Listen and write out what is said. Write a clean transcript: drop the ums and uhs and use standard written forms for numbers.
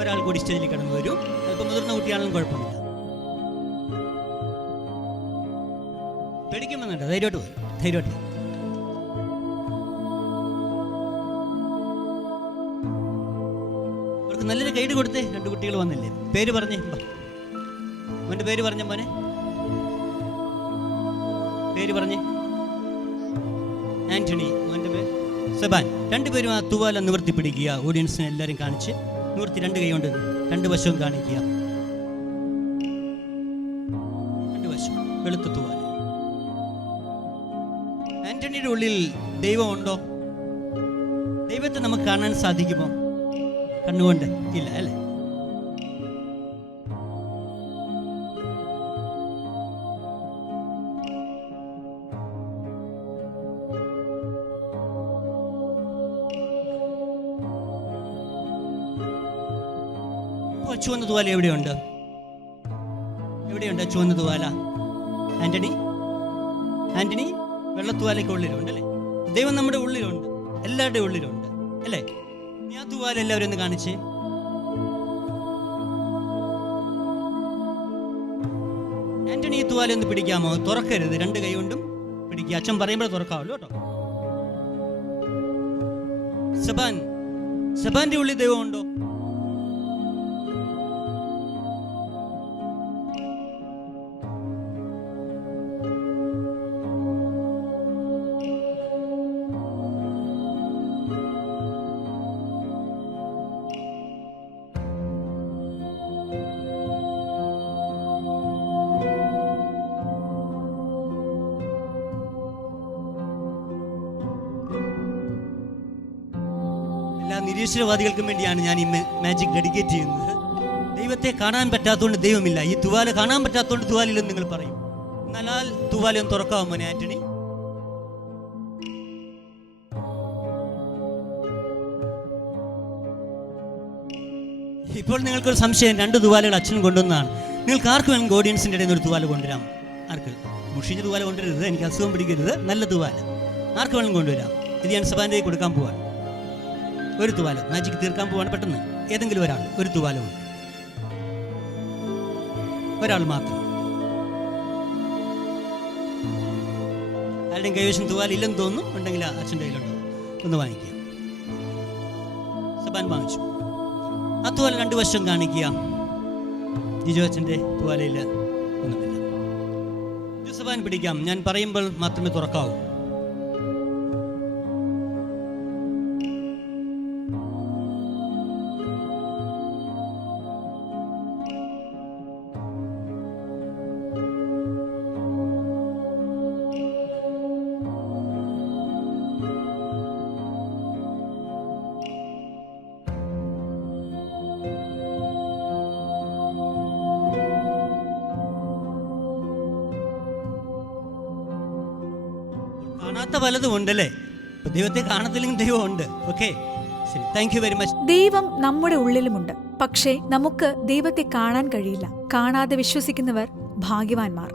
ഒരാൾ കൂടി സ്റ്റേജിൽ കടന്നു വരും. അല്പം മുതിർന്ന കുട്ടിയാണെങ്കിലും കുഴപ്പമില്ല. പേടിക്കുമെന്നുണ്ട്. ധൈര്യമായിട്ട് വരും. ധൈര്യമായിട്ട്. അവർക്ക് നല്ലൊരു ഗൈഡ് കൊടുത്തേ. 2 കുട്ടികൾ വന്നില്ലേ? പേര് പറഞ്ഞേ. മോൻ്റെ പേര് പറഞ്ഞ മോനെ. പേര് പറഞ്ഞേ. ആന്റണി. മോൻ്റെ പേര് സെബാൻ. 2 പേരും ആ തൂവാല നിവർത്തി പിടിക്കുക. ഓഡിയൻസിനെ എല്ലാവരും കാണിച്ച് നിവർത്തി 2 കൈ കൊണ്ട് 2 വശവും കാണിക്കുക. 2 വശം വെളുത്ത തൂവാല. ആന്റണിയുടെ ഉള്ളിൽ ദൈവമുണ്ടോ? ദൈവത്തെ നമുക്ക് കാണാൻ സാധിക്കുമോ? കണ്ണുകൊണ്ട് ഇല്ല അല്ലേ? ചുവന്ന തൂവാല എവിടെയുണ്ട്? എവിടെയുണ്ട് ചുവന്ന തൂവാല? ആന്റണി, ആന്റണി, വെള്ളത്തൂവാലയ്ക്ക് ഉള്ളിലുണ്ട് അല്ലേ? ദൈവം നമ്മുടെ ഉള്ളിലുണ്ട്, എല്ലാവരുടെയും ഉള്ളിലുണ്ട് അല്ലേ? ഞാൻ തൂവാല എല്ലാവരും ഒന്ന് കാണിച്ചേ. ആന്റണി, ഈ തൂവാല ഒന്ന് പിടിക്കാമോ? തുറക്കരുത്, 2 കൈ കൊണ്ടും പിടിക്കുക. അച്ഛൻ പറയുമ്പോൾ തുറക്കാമല്ലോ കേട്ടോ. സെബാൻ, സെബാന്റെ ഉള്ളിൽ ദൈവമുണ്ടോ? നിരീശ്വരവാദികൾക്കും വേണ്ടിയാണ് ഞാൻ ഈ മാജിക് ഡെഡിക്കേറ്റ് ചെയ്യുന്നത്. ദൈവത്തെ കാണാൻ പറ്റാത്തതുകൊണ്ട് ദൈവമില്ല. ഈ തൂവാല കാണാൻ പറ്റാത്തതുകൊണ്ട് തൂവാലില്ലെന്ന് നിങ്ങൾ പറയും. എന്നാൽ തൂവാല ഒന്ന് തുറക്കാമോ മോനെ ആന്റണി? ഇപ്പോൾ നിങ്ങൾക്കൊരു സംശയം, 2 തൂവാലകൾ അച്ഛൻ കൊണ്ടുവന്നതാണ്. നിങ്ങൾക്ക് ആർക്ക് വേണമെങ്കിൽ ഓഡിയൻസിൻ്റെ ഇടയിൽ നിന്ന് ഒരു തൂവാല കൊണ്ടുവരാം. ആർക്ക്? മുഷിഞ്ഞ തൂവാല കൊണ്ടുവരരുത്, എനിക്ക് അസുഖം പിടിക്കരുത്. നല്ല തൂവാല ആർക്ക് വേണമെങ്കിൽ കൊണ്ടുവരാം. ഇത് ഞാൻ സെബാൻ്റെ കൊടുക്കാൻ പോവാണ്. ഒരു തൂവാല മാജിക് തീർക്കാൻ പോവാണ്. പെട്ടെന്ന് ഏതെങ്കിലും ഒരാൾ ഒരു തൂവാല ഉണ്ട്. ഒരാൾ മാത്രം. ആരുടെയും കൈവശം തൂവാല ഇല്ലെന്ന് തോന്നുന്നു. ഉണ്ടെങ്കിൽ അച്ഛൻ്റെ കയ്യിലുണ്ടോ? ഒന്ന് വാങ്ങിക്കുക. സെബാൻ വാങ്ങിച്ചു. ആ തൂവാല 2 വശം കാണിക്കുക. ജിജോ അച്ഛൻ്റെ തൂവാലയിൽ ഒന്നുമില്ല. ഇത് സെബാൻ പിടിക്കാം. ഞാൻ പറയുമ്പോൾ മാത്രമേ തുറക്കാവൂ. കാണാത്ത പലതും ഉണ്ടല്ലേ? ദൈവത്തെ കാണത്തില്ലെങ്കിൽ ദൈവം ഉണ്ട്. ഓക്കെ, ശരി, താങ്ക് യു വെരി മച്ച്. ദൈവം നമ്മുടെ ഉള്ളിലുമുണ്ട്. പക്ഷേ നമുക്ക് ദൈവത്തെ കാണാൻ കഴിയില്ല. കാണാതെ വിശ്വസിക്കുന്നവർ ഭാഗ്യവാന്മാർ.